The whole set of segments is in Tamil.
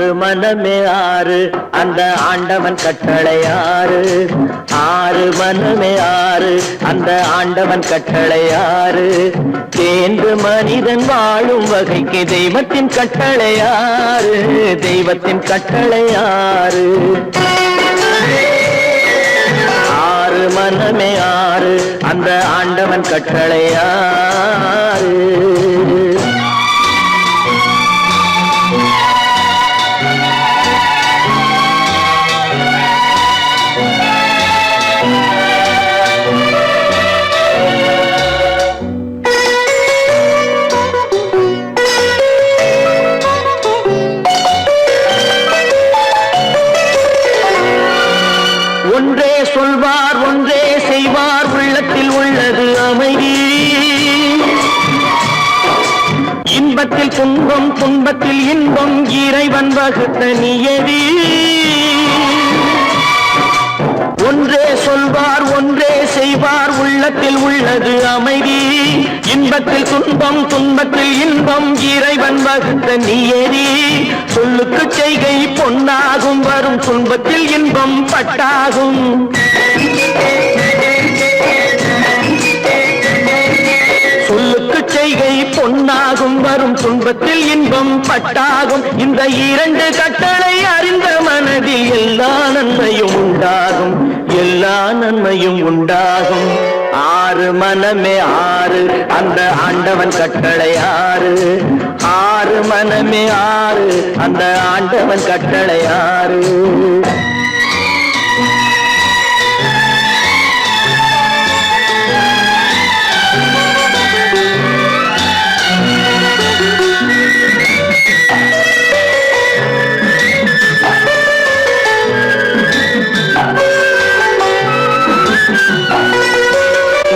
ஆறு மனமே ஆறு அந்த ஆண்டவன் கட்டளை ஆறு. ஆறு மனமே ஆறு அந்த ஆண்டவன் கட்டளை ஆறு. தேர்ந்து மனிதன் வாழும் வகைக்கு தெய்வத்தின் கட்டளை ஆறு. தெய்வத்தின் கட்டளை ஆறு. ஆறு மனமே ஆறு அந்த ஆண்டவன் கட்டளை ஆறு. ஒன்றே சொல்வார் ஒன்றே செய்வார் உள்ளத்தில் உள்ளது அமைதி. இன்பத்தில் துன்பம் துன்பத்தில் இன்பம் இறைவன் வகுத்த நியதி. ஒன்றே சொல்வார் ஒன்றே செய்வார் உள்ளத்தில் உள்ளது அமைதி. இன்பத்தில் துன்பம் துன்பத்தில் இன்பம் இறைவன் வகுத்த நியதி. சொல்லுக்கு செய்கை பொன்னாகும் வரும் துன்பத்தில் இன்பம் பட்டாகும். சொல்லுக்கு செய்கை பொன்னாகும் வரும் துன்பத்தில் இன்பம் பட்டாகும். இந்த இரண்டு கட்டளை அறிந்த மனதில் எல்லா நன்மையும் உண்டாகும். எல்லா நன்மையும் உண்டாகும். ஆறு மனமே ஆறு அந்த ஆண்டவன் கட்டளை ஆறு. ஆறு மனமே ஆறு அந்த ஆண்டவன் கட்டளை ஆறு.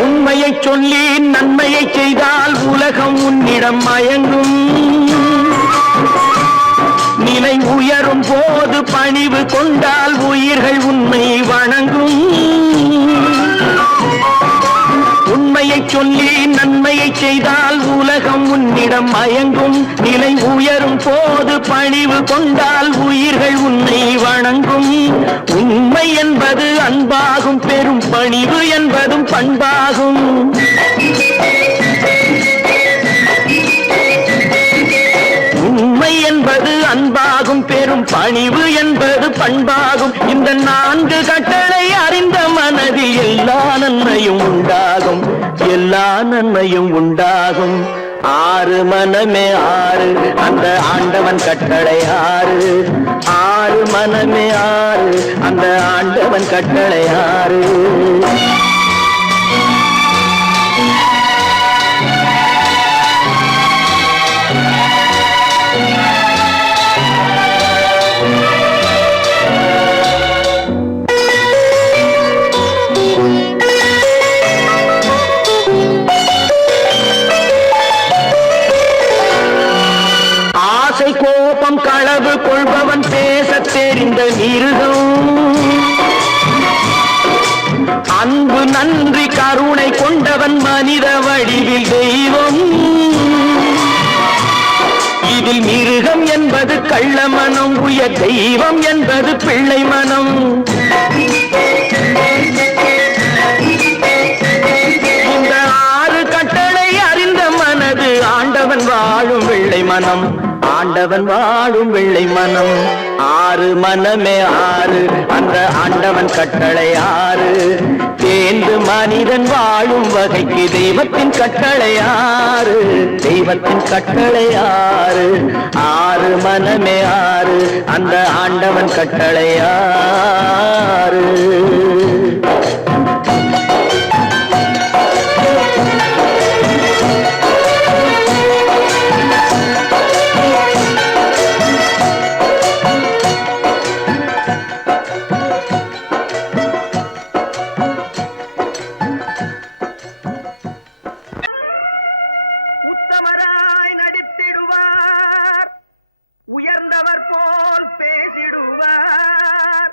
உண்மையை சொல்லி நன்மையை செய்தால் உலகம் உன்னிடம் மயங்கும். நிலை உயரும் போது பணிவு கொண்டால் உயிர்கள் உன்னை வணங்கும். உண்மையை சொல்லி நன்மையை செய்தால் உலகம் உன்னிடம் மயங்கும். நிலை உயரும் போது பணிவு கொண்டால் உயிர்கள் உன்னை வணங்கும். உண்மை என்பது அன்பாகும் பெரும் பணிவு என்பதும் பண்பாகும். உண்மை என்பது அன்பாகும் பெரும் பணிவு என்பது பண்பாகும். இந்த நான்கு கட்டளை அறிந்த மனதில் எல்லா நன்மையும் உண்டாகும். எல்லா நன்மையும் உண்டாகும். ஆறு மனமே ஆறு அந்த ஆண்டவன் கட்டளை ஆறு. ஆறு மனமே ஆறு அந்த ஆண்டவன் கட்டளை ஆறு. கோபம் களவு கொள்பவன் பேச தெரிந்த மிருகம். அன்பு நன்றி கருணை கொண்டவன் மனித வடிவில் தெய்வம். இதில் மிருகம் என்பது கள்ள மனம். உயர் தெய்வம் என்பது பிள்ளை மனம். இந்த ஆறு கட்டளை அறிந்த மனது ஆண்டவன் வாழும் வெள்ளை மனம். ஆண்டவன் வாழும் வெள்ளை மனம். ஆறு மனமே ஆறு அந்த ஆண்டவன் கட்டளை ஆறு. தேர்ந்து மனிதன் வாழும் வகைக்கு தெய்வத்தின் கட்டளை ஆறு. தெய்வத்தின் கட்டளை ஆறு. ஆறு மனமே ஆறு அந்த ஆண்டவன் கட்டளை ஆறு. உத்தமராய் நடித்திடுவார். உயர்ந்தவர் போல் பேசிடுவார்.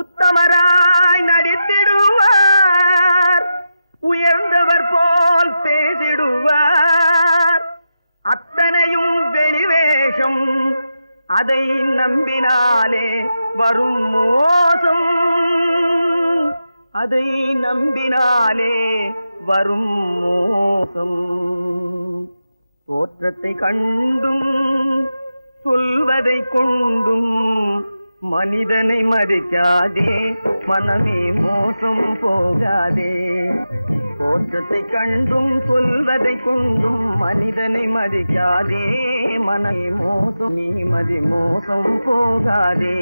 உத்தமராய் நடித்திடுவார். உயர்ந்தவர் போல் பேசிடுவார். அத்தனையும் வெளிவேஷம். அதை நம்பினாலே வரும் மோசம், அதை நம்பினாலே வரும் மோசம். தோற்றத்தை கண்டும் சொல்வதை கொண்டும் மனிதனை மதிக்காதே, மனமே மோசம் போகாதே. தோற்றத்தை கண்டும் சொல்வதை கொண்டும் மனிதனை மதிக்காதே, மனமே மோசம், நீ மதி மோசம் போகாதே.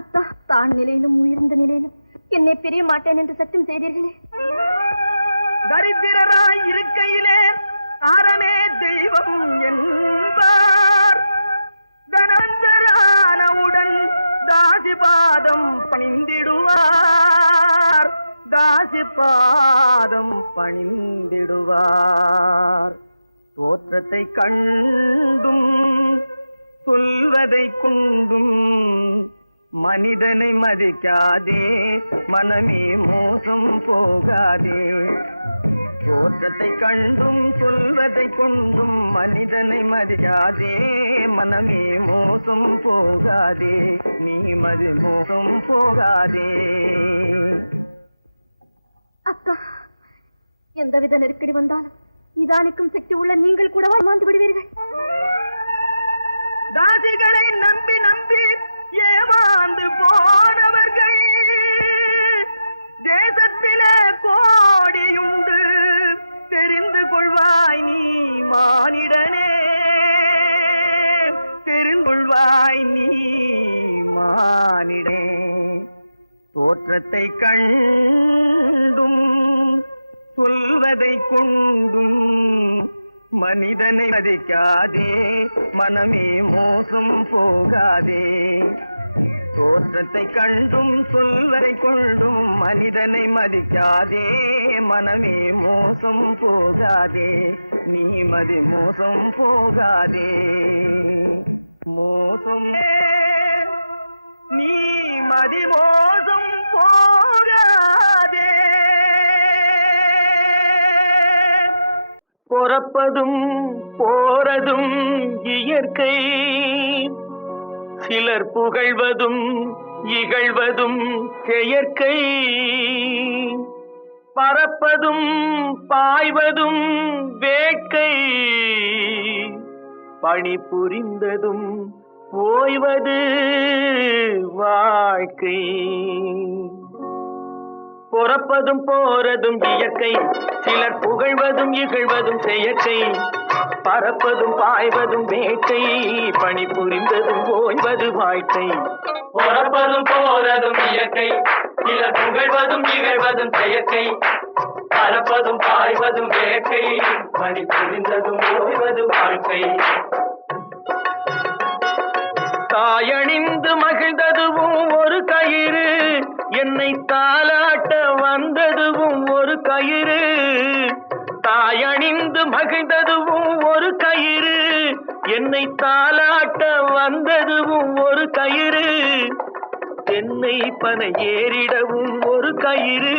அத்தா, தான் நிலையிலும் உயர்ந்த நிலையிலும் என்னை பிரிய மாட்டேன் என்று சத்தியம் செய்தீர்களே. தரித்திரராய் இருக்கையிலே அறமே தெய்வம் என்பார், தனந்தரானவுடன் தாசி பாதம் பணிந்திடுவார், தாசி பாதம் பணிந்திடுவார். தோற்றத்தை கண்டும் சொல்வதை கொண்டும் மனிதனை மதிக்காதே, மனமே மோசம் போகாதே. தோற்றத்தை கண்டும் சொல்வதை கொண்டும் மனிதனை மதிக்காதே, மனமே மோசம் போகாதே, நீ மதி மோசம் போகாதே. அக்கா, எந்தவித நெருக்கடி வந்தாலும் நிதானிக்கும் சக்தி உள்ள நீங்கள் கூடவா ஏமாந்து விடுவீர்கள்? தாசிகளை நம்பி நம்பி ஏமாந்து போனவர்கள் தேசத்திலே கோடியுண்டு, தெரிந்து கொள்வாய் நீ மானிடனே, தெரிந்து கொள்வாய் நீ மானிடனே. தோற்றத்தை கண்டும் சொல்வதை கொண்டும் மனிதனை மதிக்காதே, மனமே மோசம் போகாதே. தோற்றத்தை கண்டும் சொல்வதை கொண்டும் மனிதனை மதிக்காதே, மனமே மோசம் போகாதே, நீ மதி மோசம் போகாதே. மோசம் நீ மதி மோசம் போகாதே. பொறப்பதும் போறதும் இயற்கை, சிலர் புகழ்வதும் இகழ்வதும் செயற்கை. பறப்பதும் பாய்வதும் வேட்கை, பணி புரிந்ததும் ஓய்வது வாழ்க்கை. பொறப்பதும் போறதும் இயற்கை, சிலர் புகழ்வதும் இகழ்வதும் செயற்கை. பறப்பதும் பாய்வதும் வேட்கை, பணி புரிந்ததும் ஓய்வது வாழ்க்கை. பொறப்பதும் போறதும் இயற்கை, சிலர் புகழ்வதும் இகழ்வதும் செயற்கை. பறப்பதும் பாய்வதும் வேட்கை, பணி புரிந்ததும் ஓய்வது வாழ்க்கை. தாயணிந்து மகிழ்ந்ததுவும் ஒரு கயிறு, என்னை தாலாட்ட வந்ததுவும் ஒரு கயிறு. தாயணிந்து மகிழ்ந்ததுவும் ஒரு கயிறு, என்னை தாலாட்ட வந்ததுவும் ஒரு கயிறு. தென்னை பனை ஏறிடவும் ஒரு கயிறு,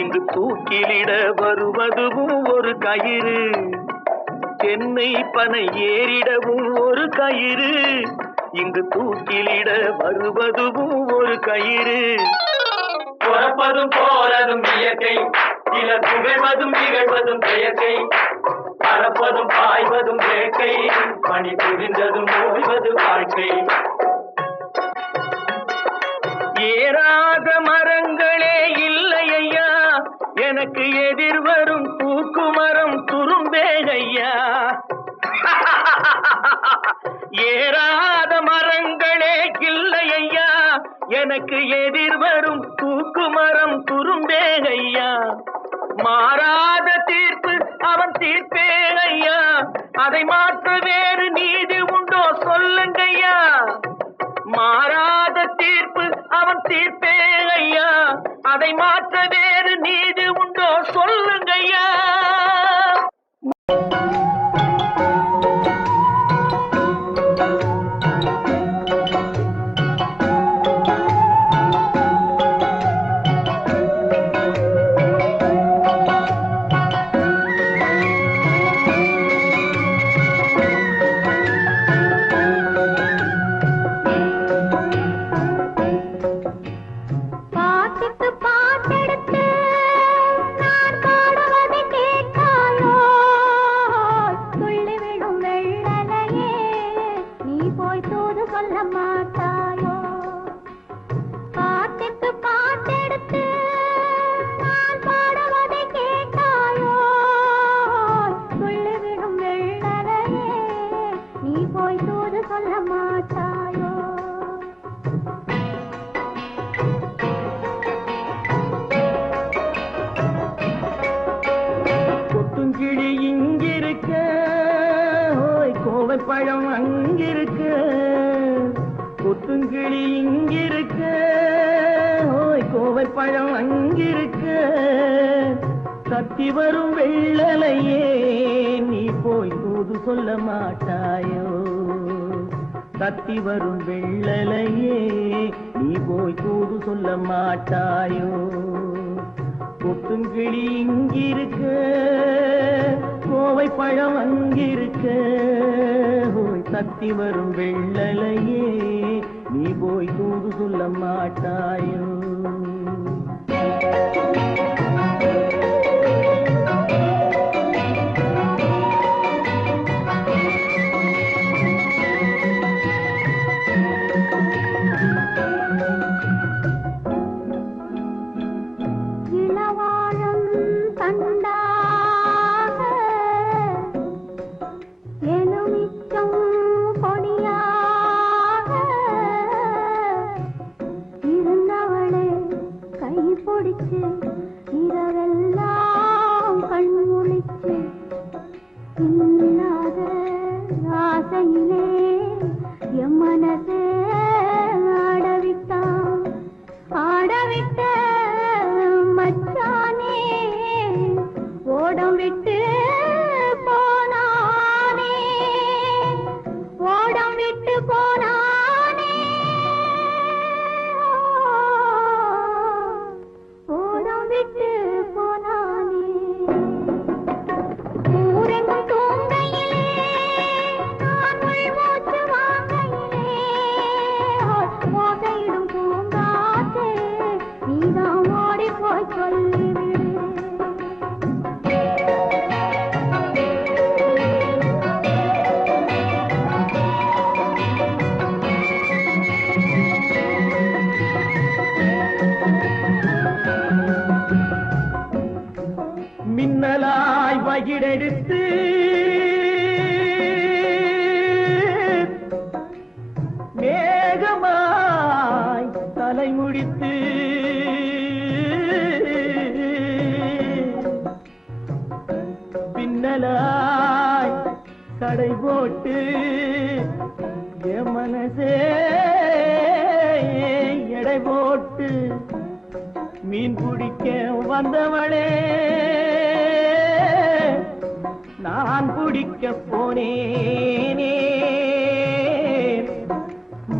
இங்கு தூக்கிலிட வருவதுவும் ஒரு கயிறு. தென்னை பனை ஏறிடவும் ஒரு கயிறு, இங்கு தூக்கிலிட வருவதுவும் ஒரு கயிறு. பொறப்பதும் போறதும் இயற்கை, சிலர் புகழ்வதும் இகழ்வதும் செயற்கை. பறப்பதும் பாய்வதும் வேட்கை, பணி புரிந்ததும் ஓய்வது வாழ்க்கை. ஏறாத மரங்களே இல்லை ஐயா, எனக்கு எதிர் வரும் தூக்கு மரம் துரும்பேகையா. ஏறாத மரங்களே இல்லை ஐயா, எனக்கு எதிர் வரும் தூக்கு மரம் துரும்பேகையா. மாறாத தீர்ப்பு அவன் தீர்ப்பே ஐயா, அதை மாற்ற வேறு நீதி உண்டோ சொல்லுங்கய்யா. மாறாத தீர்ப்பு அவன் தீர்ப்பே ஐயா, அதை மாற்ற வேறு நீதி உண்டோ சொல்லுங்கய்யா. போய் தூது சொல்ல மாட்டாயோ? பாட்டுக்கு பாட்டெடுத்து நான் பாடுவதை கேட்டாயோ? சொல்லிவிடும் வெள்ளலையே நீ போய் தூது சொல்ல மாட்டாயோ? கொத்துங்கிளி இங்கிருக்க, கோவை பழம் அங்கிருக்க. கொத்துங்கிளி இங்கிருக்க, கோவை பழம் அங்கிருக்க. தத்தி வரும் வெள்ளலையே நீ போய் தூது சொல்ல மாட்டாயோ? தத்தி வரும் வெள்ளலையே நீ போய் தூது சொல்ல மாட்டாயோ? கொத்துங்கிளி இங்கிருக்க, கோவை பழம் அங்கிருக்க. தத்தி வரும் வெள்ளலையே நீ போய் தூது சொல்ல மாட்டாயோ? இரவெல்லாம் கண்முழிச்சு இல்லாத ஆசையிலே என் மனசே ஆடவிட்டான். ஆடவிட்ட மச்சானே ஓடம் விட்டு போனானே, ஓடம் விட்டு போனானே. மின்னலாய் வகிடெடுத்து மேகமாய் தலைமுடித்து பின்னலாய் கடை போட்டு என் மனசே எடை போட்டு மீன் பிடிக்க வந்தவளே நான் பிடிக்க போனேனே.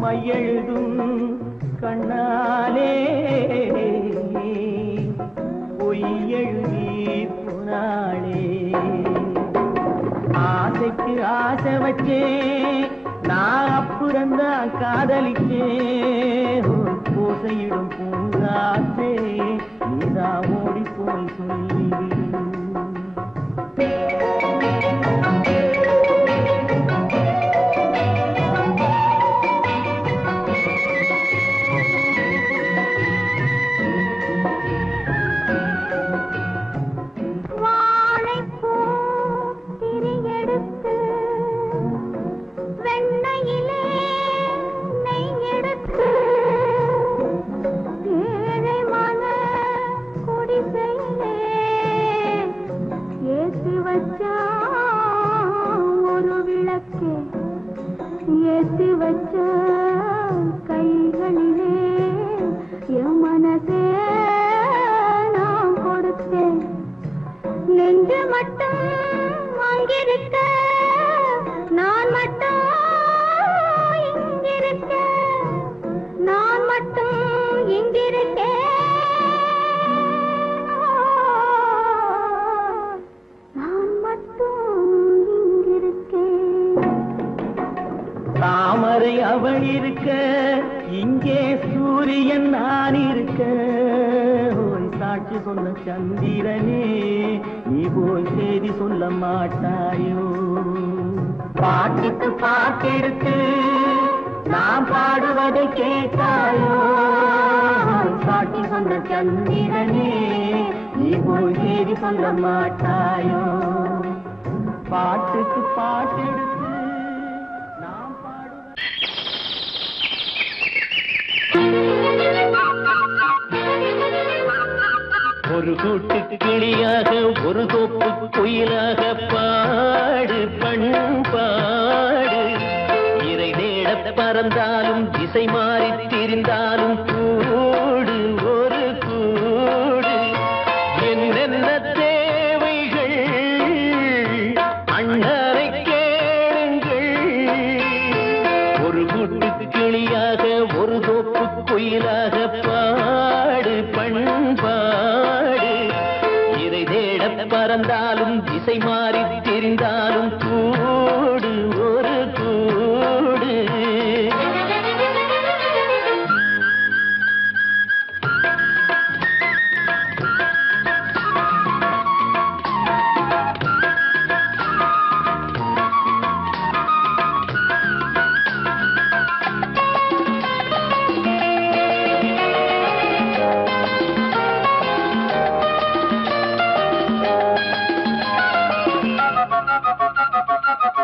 மையெழுதும் கண்ணாலே பொய் எழுதி போனாளே. ஆசைக்கு ஆசை வச்சேன் நான் அப்புறந்தான் காதலிச்சேன். பூசையிடும் பூங்காற்றே நீதான் ஓடி போய் சொல்லிவிடு. ஏத்தி வச்ச கைகளிலே என் மனசே நான் கொடுத்தேன். நெஞ்சு மட்டும் அங்கிருக்க நான் மட்டும் இங்கிருக்க, நான் மட்டும் இங்கிருக்கேன். தாமரை அவள் இருக்க இங்கே சூரியன் நான் இருக்க. சாட்சி சொன்ன சந்திரனே நீ போய் செய்தி சொல்ல மாட்டாயோ? பாட்டுக்கு பாட்டெடுத்து நாம் பாடுவதை கேட்டாயோ பாட்டி சொன்ன சந்திரனே நீ போய் செய்தி சொல்ல மாட்டாயோ பாட்டுக்கு பாட்டெடுத்து நாம் ஒரு கூட்டு கிளியாக ஒரு தோப்பு குயிலாக பாடு பண்பாடு இறை தேட பறந்தாலும் திசை மாறி திரிந்தாலும் கூடு ஒரு கூடு என்னென்ன தேவைகள் அண்ணரை கேளுங்கள் ஒரு கூட்டு கிளியாக ஒரு தோப்பு குயிலாக பாடு பண்பாடு இறை தேட பறந்தாலும் திசை மாறி தெரிந்தாலும் கூடு ஒரு கூடு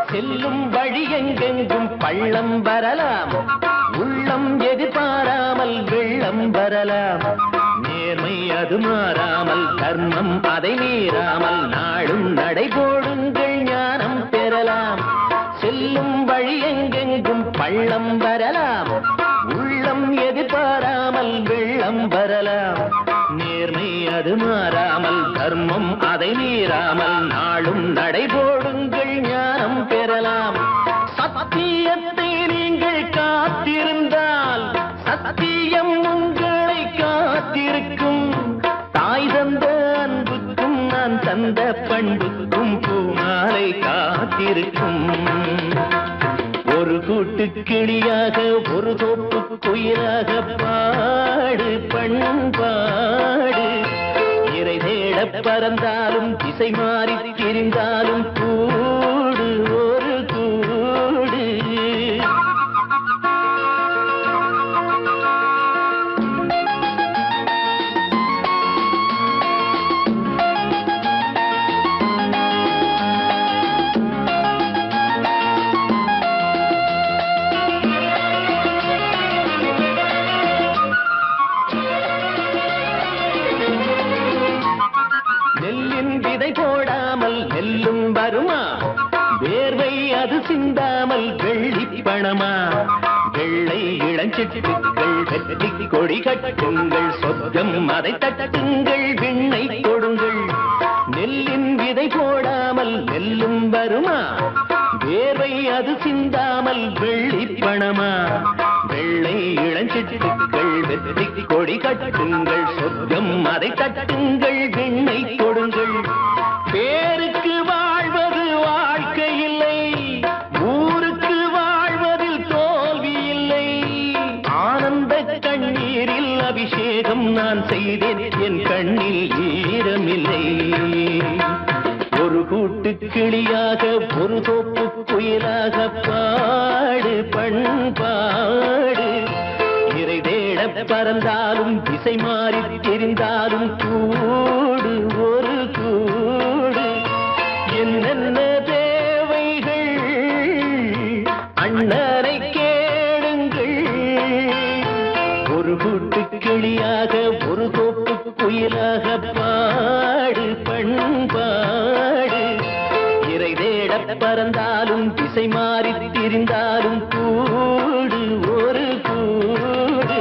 செல்லும் வழி எங்கெங்கும் பள்ளம் வரலாம் உள்ளம் எதிர்பாராமல் வெள்ளம் வரலாம் நேர்மை அது மாறாமல் தர்மம் அதை மீறாமல் நாடும் நடைபோடுங்கள் ஞானம் பெறலாம் செல்லும் வழி எங்கெங்கும் பள்ளம் வரலாம் உள்ளம் எதிர்பாராமல் வெள்ளம் வரலாம் நேர்மை அது மாறாமல் தர்மம் அதை மீறாமல் நாளும் நடைபோடுங்கள் ஞானம் பெறலாம் சத்தியத்தை நீங்கள் காத்திருந்தால் சத்தியம் உங்களை காத்திருக்கும் தாய் தந்த அன்புக்கும் நான் தந்த பண்புக்கும் பூமாலை காத்திருக்கும் ஒரு கூட்டு கிளியாக ஒரு தோப்பு குயிலாக பாடு பண்பாடு இறை தேட பறந்தாலும் திசை மாறி திரிந்தாலும் கூடு ஒரு கூடு போடாமல் நெல்லும் வருமா வேர்வை அது சிந்தாமல் வெள்ளி பணமா வெள்ளை இளஞ்சிட்டுக்கள் வெற்றி கொடி கட்டுங்கள் சொர்க்கம் அதை தட்டுங்கள் விண்ணை கொடுங்கள் நெல்லின் விதை போடாமல் நெல்லும் வருமா வேர்வை அது சிந்தாமல் வெள்ளி பணமா வெள்ளை இளஞ்சிட்டுக்கள் வெற்றி கொடி கட்டுங்கள் சொர்க்கம் அதை தட்டுங்கள் விண்ணை கொடுங்கள் பேருக்கு வாழ்வது வாழ்க்கை இல்லை ஊருக்கு வாழ்வதில் தோல்வி இல்லை ஆனந்த கண்ணீரில் அபிஷேகம் நான் செய்தேன் என் கண்ணில் ஈரமில்லை ஒரு கூட்டு கிளியாக ஒரு தோப்பு குயிலாக பாடு பண்பாடு இறை தேட பறந்தாலும் திசை மாறி தெரிந்தாலும் கூடு ஒரு கூடு என்னென்ன தேவைகள் அண்ணனை கேளுங்கள் ஒரு கூட்டு கிளியாக ஒரு தோப்பு குயிலாக பாடு பண்பாடு இறை தேட பறந்தாலும் திசை மாறி திரிந்தாலும் கூடு ஒரு கூடு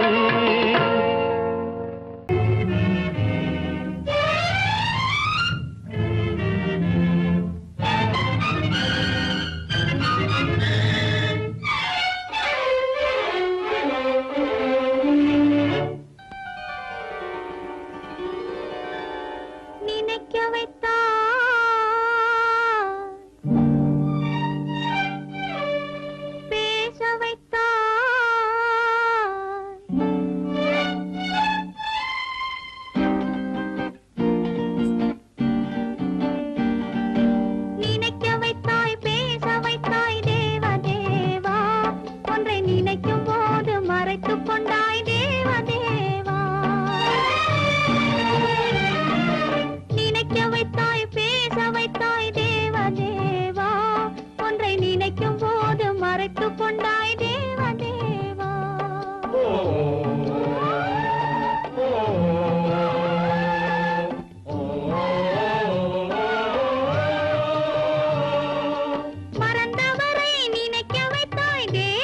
நினைக்க வைத்தா பேச வை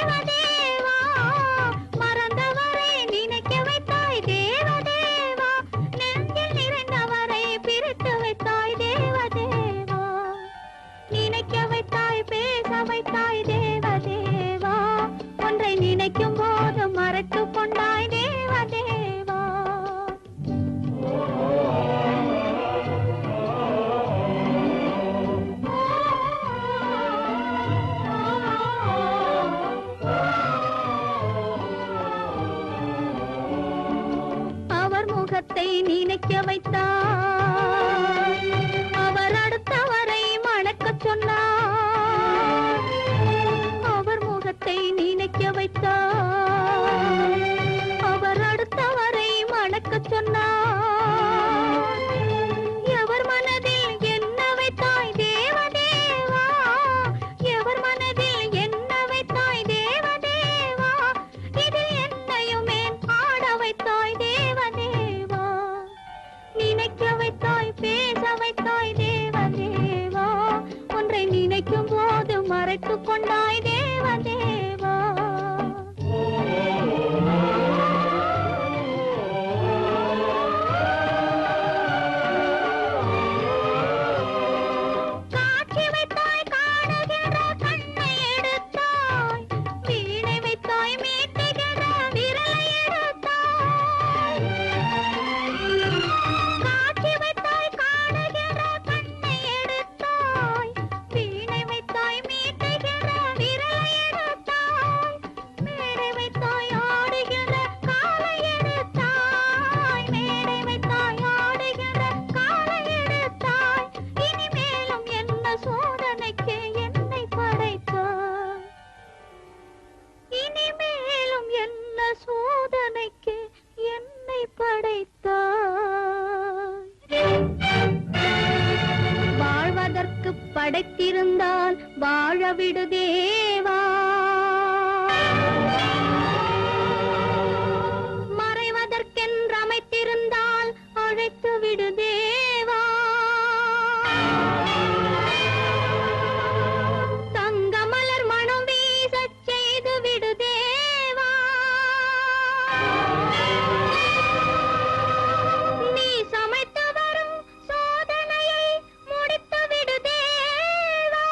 தேவதேவா மறந்தவரை நினைக்க வைத்தாய் தேவதேவா நெஞ்சில் நிறைந்தவரை பிரித்து வைத்தாய் தேவதேவா நினைக்க வைத்தாய் பேச வைத்தாய் தேவதேவா ஒன்றை நினைக்கும் போது மறைத்து கொண்டாய் தேவதேவா அவர் முகத்தை நினைக்க வைத்தார் அவர் அடுத்தவரை மணக்கச் சொன்னார் அவர் முகத்தை நினைக்க வைத்தார் அவர் அடுத்தவரை மணக்கச் சொன்னார் எவர் மனதில் என்ன வைத்தாய் தேவதேவா எவர் மனதில் என்ன வைத்தாய் தேவதேவா இதில் என்னையுமே ஆட வைத்தாய் தேவதேவா நினைக்க வைத்தாய் பேச வைத்தாய் தேவதேவா ஒன்றை நினைக்கும் போது மறைத்து கொண்டாய் தேவதேவா காட்சி வைத்தாய் காணுகிற கண்ணை எடுத்தாய் வீணை வைத்தாய் மீட்டுகிற விரலை எடுத்தாய் காட்சி வைத்தாய் காணுகிற கண்ணை எடுத்தாய் வீணை வைத்தாய் மீட்டுகிற விரலை எடுத்தாய் மேடை வைத்தாய் ஆடுகிற காலை எடுத்தாய் மேடை வைத்தாய் ஆடுகிற காலை எடுத்தாய் இனிமேலும் என்ன சோதனைக்கு என்னை படைத்தாய் இனிமேலும் என்ன சோதனைக்கு என்னை படைத்தாய் வாழ்வதற்கு படைத்திருந்தால் வாழ விடு தேவா மறைவதற்கென்று அமைத்திருந்தால் அழைத்து விடு தேவா தங்கமலர் மனம் வீசச் செய்து விடு தேவா நீ சமைத்து வரும் சோதனையை முடித்து விடு தேவா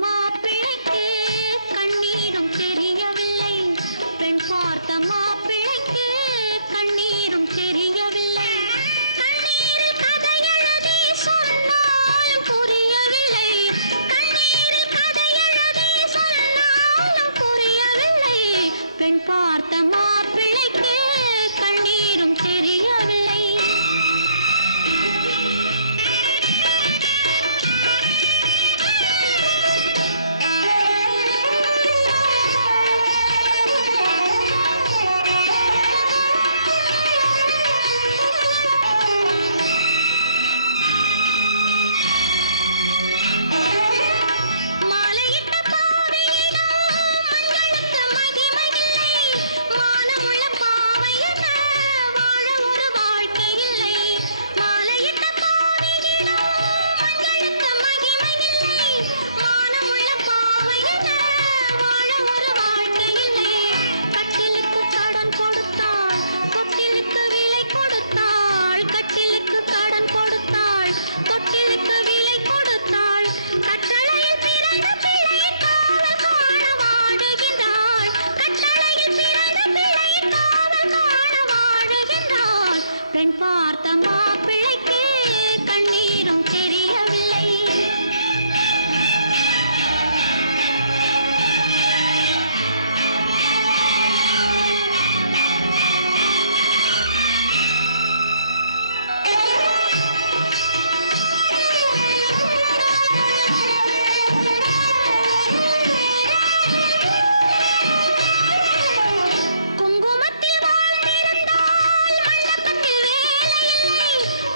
மாப்பிள்ளைக்கு கண்ணீரும் தெரியவில்லை. பெண் பார்த்த மாப்பிள்ளைக்கு கண்ணீரும் தெரியவில்லை. கண்ணீரில் கதை எழுதி சொன்னாலும் புரியவில்லை. கண்ணீரில் கதை எழுதி சொன்னாலும் புரியவில்லை. பெண் பார்த்த மாப்பிள்ளைக்கு கண்ணீரும் தெரியவில்லை. மாலையிட்ட பாவையிடம் மங்களுக்கு மகிமையில்லை. மானமுள்ள பாவையென வாழ ஒரு வாழ்க்கை இல்லை. மாலையிட்ட பாவையிடம் மங்களுக்கு மகிமையில்லை. மானமுள்ள பாவையென வாழ ஒரு வாழ்க்கை இல்லை. கட்டிலுக்கு கடன் கொடுத்தாள், தொட்டிலுக்கு விலை கொடுத்தாள். கட்டிலுக்கு கடன் கொடுத்தாள், தொட்டிலுக்கு விலை கொடுத்தாள். கட்டளையில் பிறந்த பிள்ளை காவல் காண வாடுகின்றாள். கட்டளையில் பிறந்த பிள்ளை காவல் காண வாடுகின்றாள். பெண் பார்த்த மாப்பிள்ளைக்கு கண்ணீரும் தெரியவில்லை. குங்குமத்தில் வாழ்ந்திருந்தால் மண்டபத்தில் வேலையில்லை.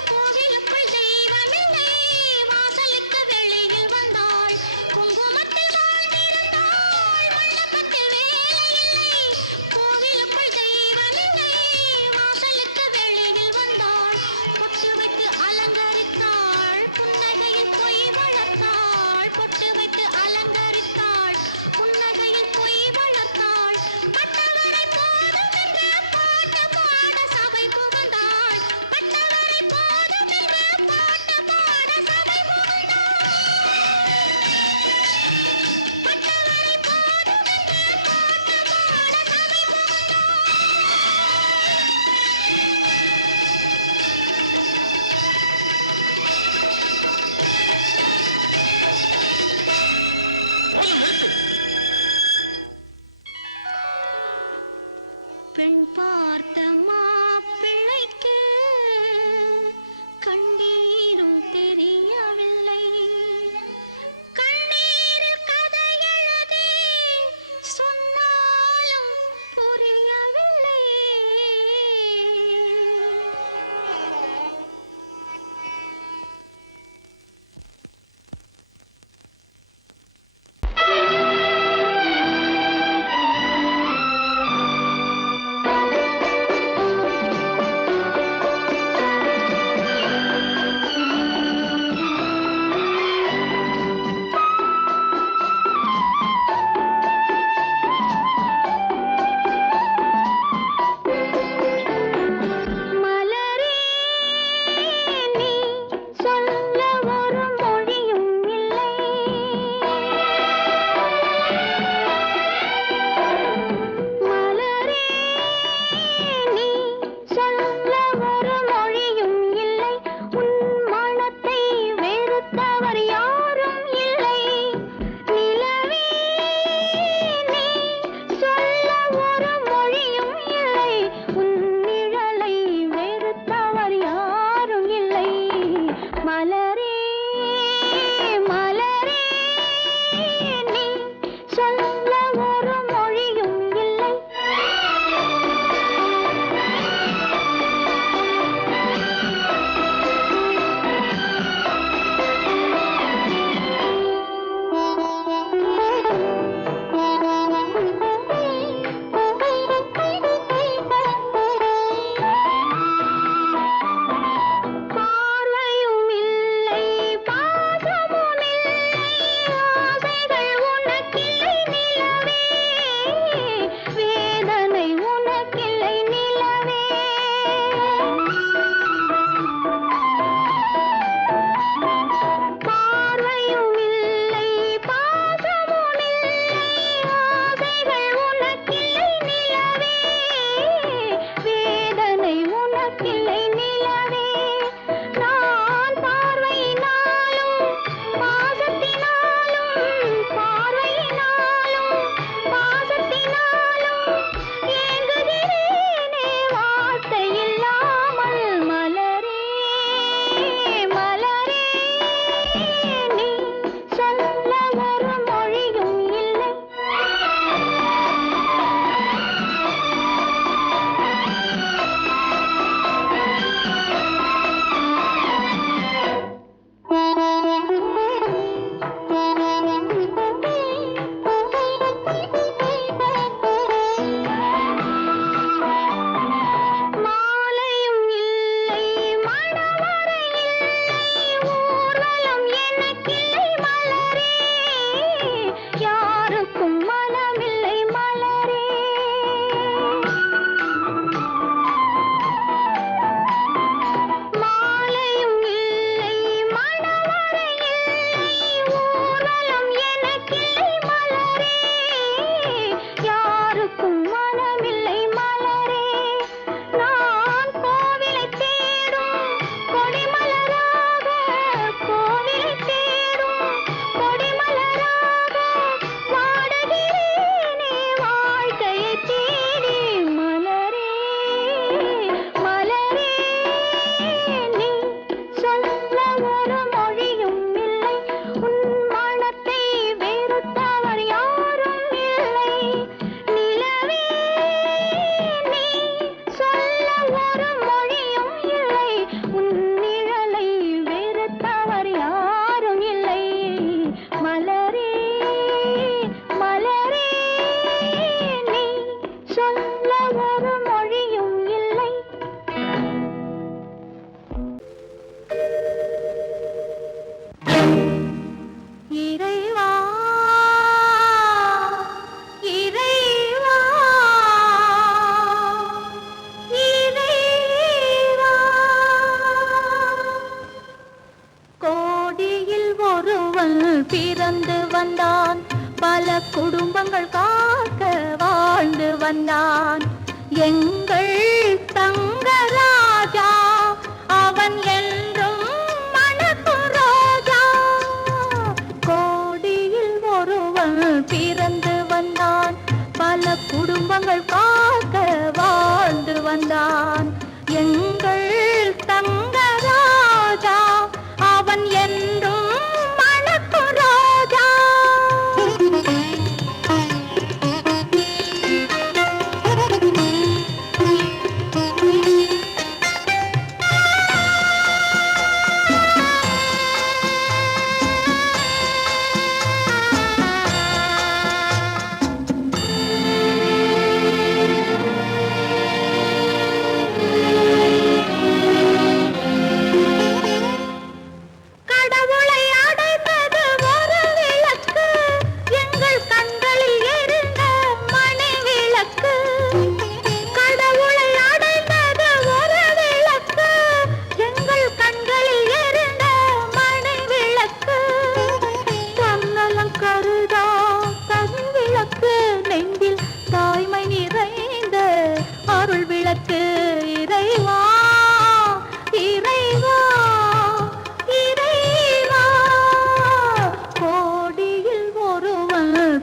கோவிலுக்குள் தெய்வமில்லை. வாசலுக்கு வெளியில் வந்தாள். குங்குமத்தில் வாழ்ந்திருந்தால் மண்டபத்தில் வேலையில்லை. கோவிலுக்குள் தெய்வமில்லை. வாசலுக்கு வெளியில் வந்தாள். பொட்டு வைத்து அலங்கரித்தாள். புன்னகையில் பொய் வளர்த்தாள். பொட்டு வைத்து அலங்கரித்தாள். புன்னகையில் பொய் வளர்த்தாள். பட்டவரை போதும் என்று பாட்டு பாட சபை புகுந்தாள். பட்டவரை போதும் என்று பாட்டு பாட சபை புகுந்தாள். பட்டவரை போதும் என்று பாட்டு பாட சபை போதும், நிறுத்து. பெண் பார்த்த மாப்பிள்ளைக்கு கண்ணீரும் தெரியவில்லை. கண்ணீரில் கதை எழுதி சொன்னாலும் புரியவில்லை. வந்தான் எங்கள் தங்கராஜா அவன் என்றும் மணக்கும் ரோஜா கோடியில் ஒருவன் பிறந்து வந்தான் பல குடும்பங்கள் காக்க வாழ்ந்து வந்தான் எங்கள் தங்கராஜா அவன் என்றும் மணக்கும் ரோஜா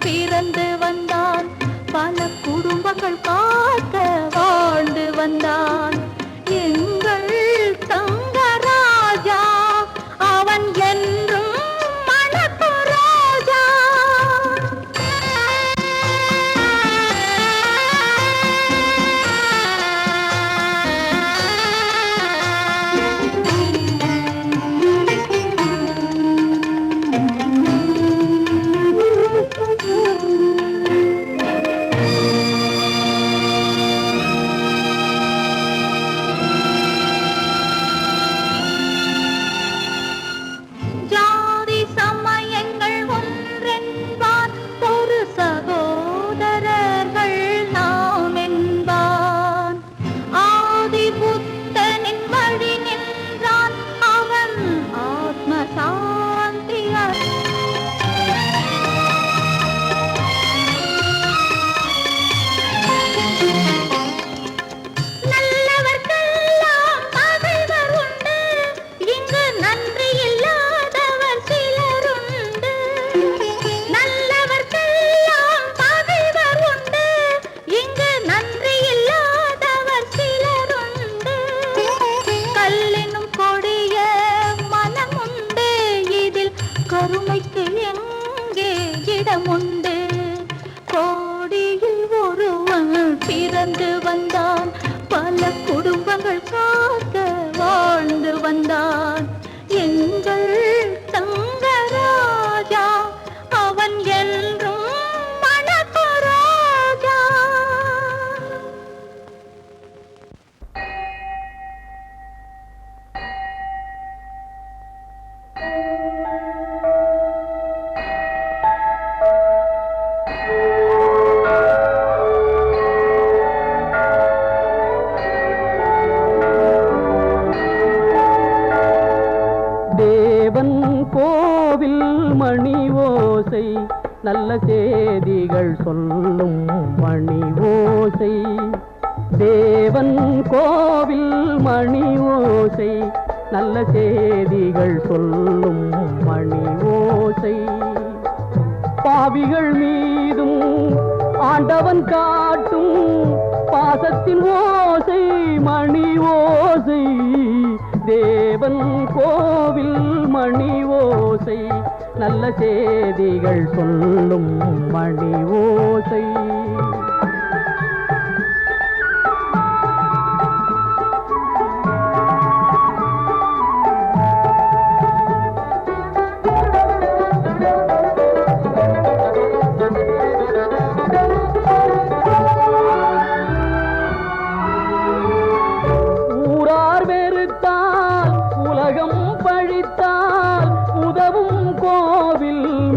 பிறந்து வந்தான் பல குடும்பங்கள் காக்க வாழ்ந்து வந்தான் எங்கள் தங்கராஜா அவன் என்றும் மணக்கும் ரோஜா கருணைக்கு எங்கே இடமுண்டு கோடியில் ஒருவன் பிறந்து வந்தான் பல குடும்பங்கள் காக்க வாழ்ந்து வந்தான் எங்கள் தங்கராஜா அவன் என்றும் மணக்கும் ரோஜா கோவில் மணி ஓசை நல்ல செய்திகள் சொல்லும் மணி ஓசை தேவன் கோவில் மணி ஓசை நல்ல செய்திகள் சொல்லும் மணி ஓசை பாவிகள் மீதும் ஆண்டவன் காட்டும் பாசத்தின் ஓசை மணி ஓசை தேவன் கோவில் மணி ஓசை நல்ல செய்திகள் சொல்லும் மணி ஓசை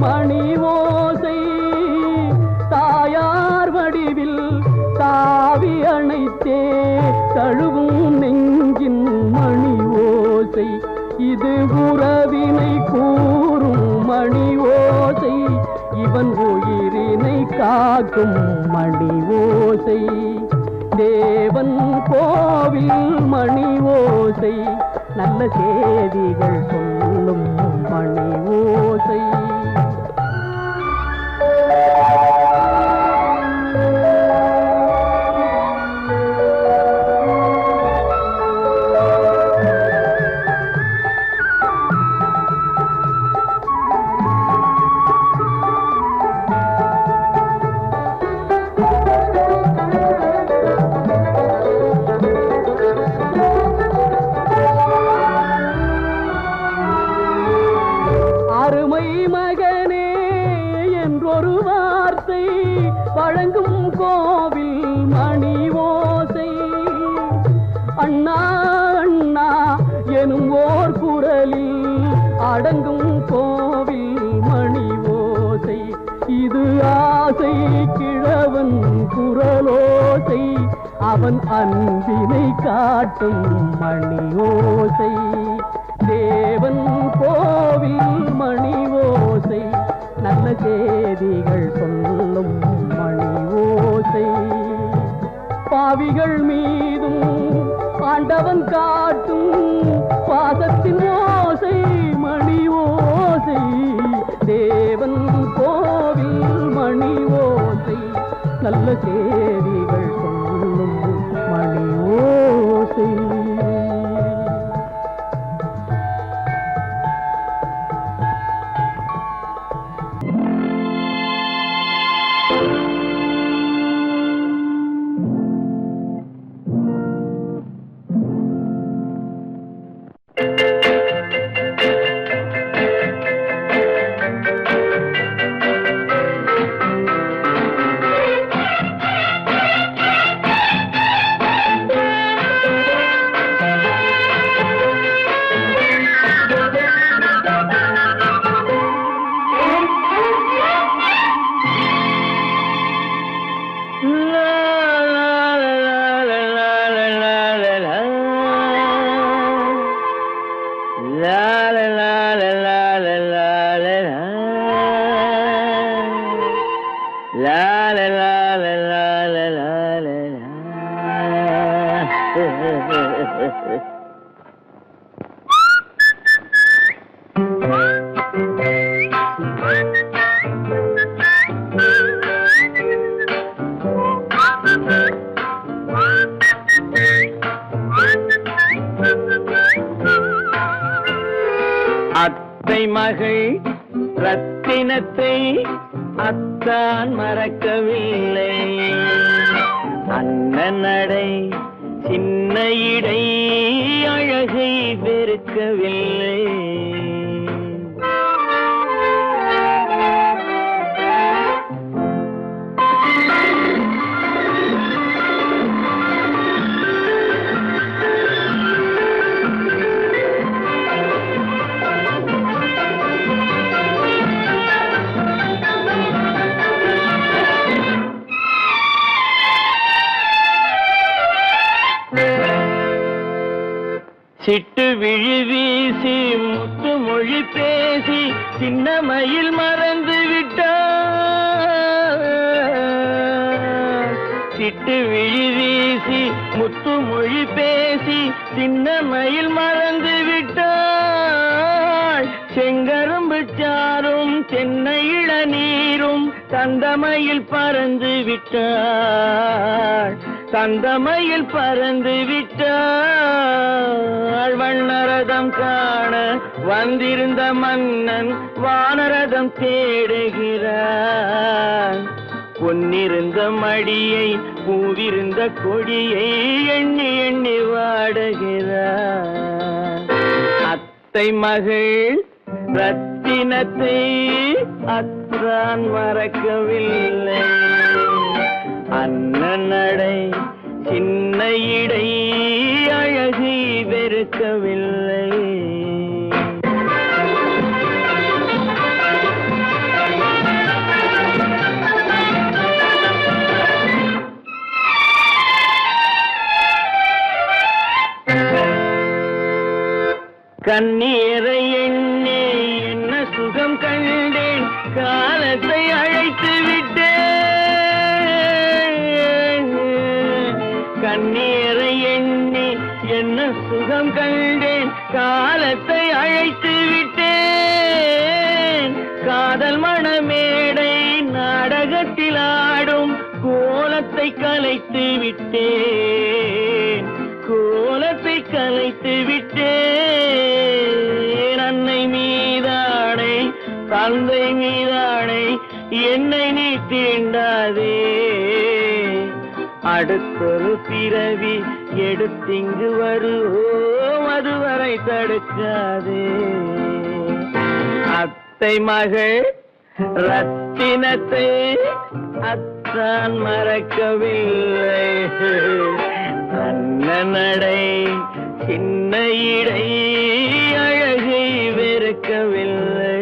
மணி ஓசை தாயார் வடிவில் தாவி அணைத்தே தழுவும் நெஞ்சின் மணி ஓசை இது உறவினை கூறும் மணி ஓசை இவன் உயிரினை கா காக்கும் மணி ஓசை, தேவன் கோவில் மணி ஓசை, நல்ல செய்திகள் சொல்லும் மணி ஓசை. வழங்கும் கோவில் மணி ஓசை, அண்ணா அண்ணா எனும் ஓர் குரலில் அடங்கும் கோவில் மணி ஓசை. இது ஆசை கிழவன் குரலோசை, அவன் அன்பினை காட்டும் மணி ஓசை. தேவன் கோவில் மணி ஓசை, நல்ல செய்திகள் சொல்லும் மணி ஓசை. பாவிகள் மீதும் ஆண்டவன் காட்டும் பாசத்தின் ஓசை மணி ஓசை. தேவன் கோவில் மணி ஓசை, நல்ல செய்திகள் சொல்லும் மணி ஓசை. அத்தை மகள் ரத்தினத்தை அத்தான் மறக்கவில்லை, அண்ணன் நடை சின்ன இடை அழகை வெறுக்கவில்லை. சிட்டு விழி வீசி முத்து மொழி பேசி சின்ன மயில் மறந்து விட்டார். சிட்டு விழி வீசி முத்து மொழி பேசி சின்ன மயில் மறந்து விட்டாள். செங்கரும்பு சாரும் தென்னை இளநீரும் தந்தமயில் பறந்து விட்டாள். தந்தமயில் பறந்து விட்டாள். வண்ணரதம் காண வந்திருந்த மன்னன் வானரதம் தேடுகிறான். பொன்னிருந்த மடியை பூவிருந்த கொடியை எண்ணி எண்ணி வாடுகிறான். அத்தை மகள் ரத்தினத்தை அத்தான் மறக்கவில்லை, அண்ணன் நடை சின்ன இடை அழகை வெறுக்கவில்லை. கண்ணீரை எண்ணி என்ன சுகம் கண்டேன், காலத்தை அழைத்து விட்டேன். உலகத்தில் ஆடும் கோலத்தை கலைத்து விட்டேன், கோலத்தை கலைத்து விட்டேன். அன்னை மீதானை தந்தை மீதானை என்னை நீ தீண்டாதே, அடுத்தொரு பிறவி எடுத்திங்கு வருவோம் அதுவரை தடுக்காதே. அத்தை மகள் ரத்தினத்தை அத்தான் மறக்கவில்லை, அண்ணன் நடை சின்ன இடை அழகை வெறுக்கவில்லை.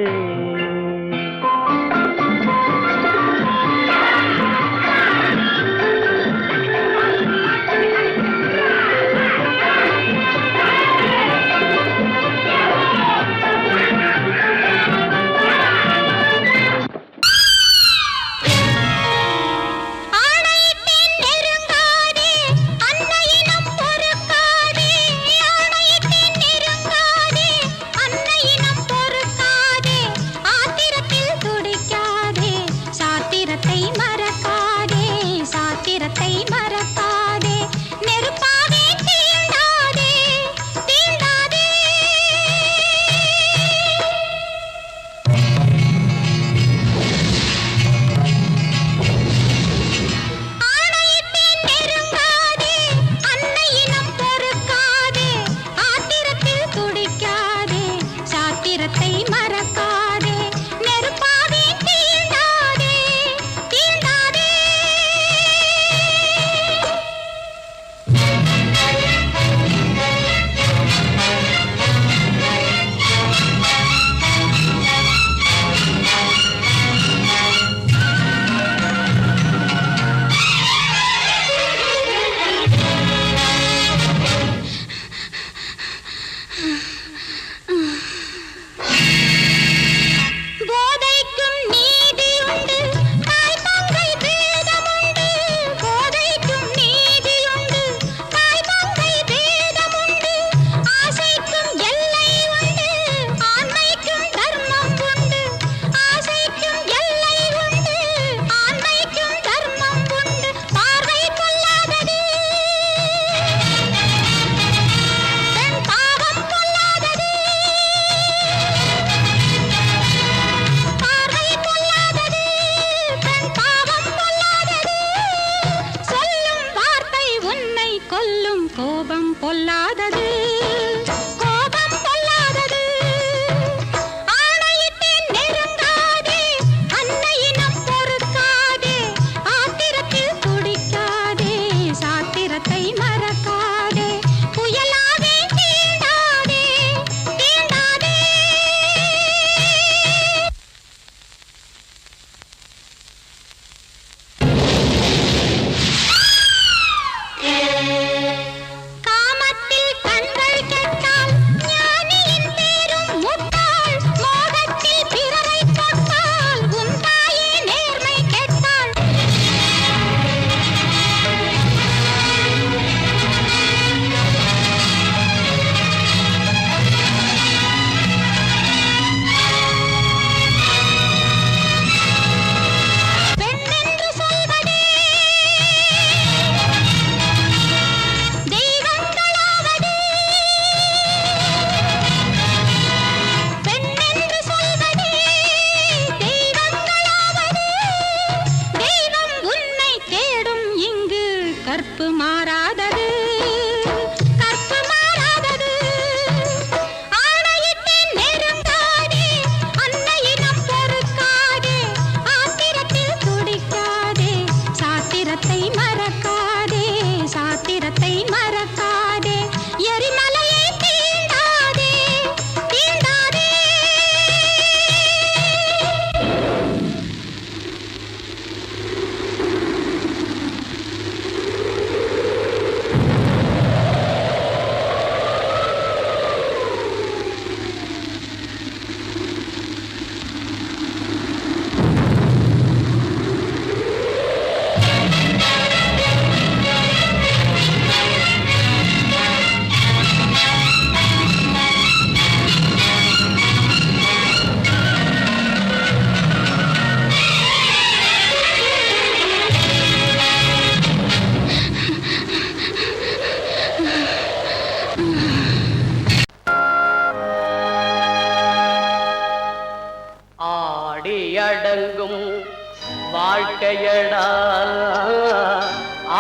வாழ்க்கையடா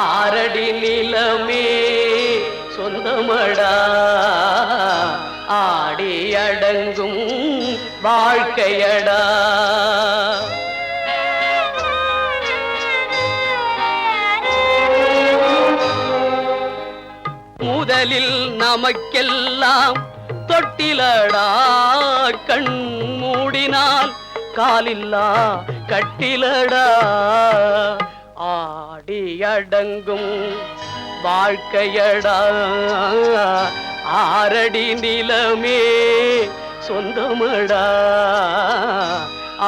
ஆரடி நிலமே சொந்தமடா ஆடி அடங்கும் வாழ்க்கையடா. முதலில் நமக்கெல்லாம் தொட்டிலடா கண் மூடினால் காலில்லா கட்டிலடா ஆடி அடங்கும் வாழ்க்கையடா ஆரடி நிலமே சொந்தமடா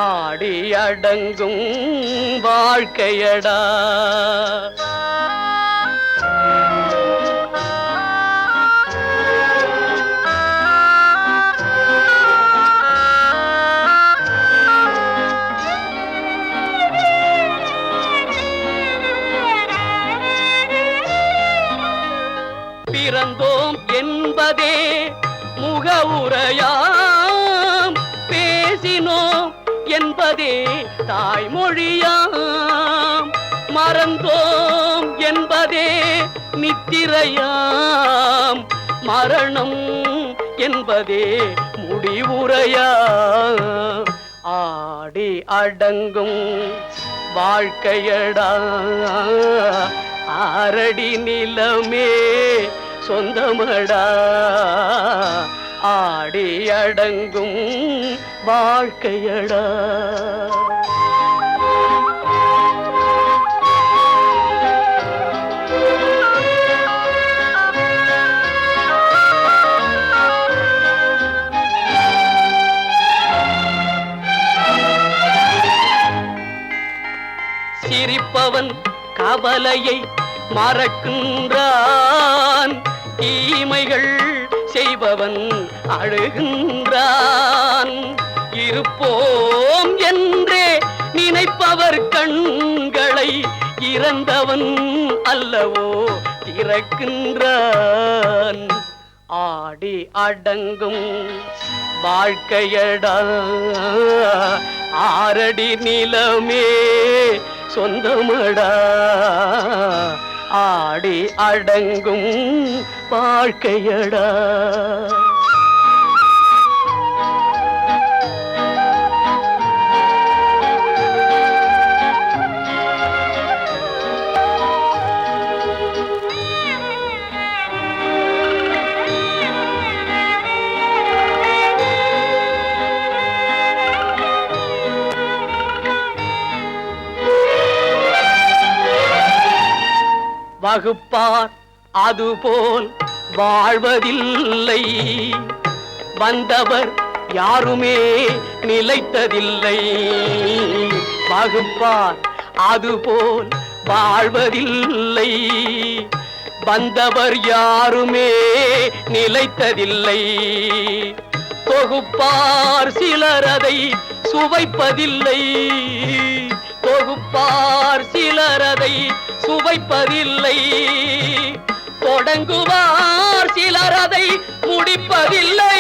ஆடி அடங்கும் வாழ்க்கையடா. பிறந்தோம் என்பதே முகவுரையாம் பேசினோம் என்பதே தாய்மொழியாம் மறந்தோம் என்பதே நித்திரையாம் மரணம் என்பதே முடிவுரையாம் ஆடி அடங்கும் வாழ்க்கையடா ஆரடி நிலமே சொந்தமடா ஆடி அடங்கும் வாழ்க்கையடா. சிரிப்பவன் கவலையை மறக்கின்றான் தீமைகள் செய்பவன் அழுகின்றான் இருப்போம் என்றே நினைப்பவர் கண்களை இறந்தவன் அல்லவோ திறக்கின்றான் ஆடி அடங்கும் வாழ்க்கையடா ஆரடி நிலமே சொந்தமடா ஆடி அடங்கும் வாழ்க்கையடா. வகுப்பார் அதுபோல் வாழ்வதில்லை வந்தவர் யாருமே நிலைத்ததில்லை வகுப்பார் அதுபோல் வாழ்வதில்லை வந்தவர் யாருமே நிலைத்ததில்லை தொகுப்பார் சிலர் அதை சுவைப்பதில்லை தொகுப்பார் சிலர் அதை சுவைப்பதில்லை தொடங்குவார் சிலர் அதை முடிப்பதில்லை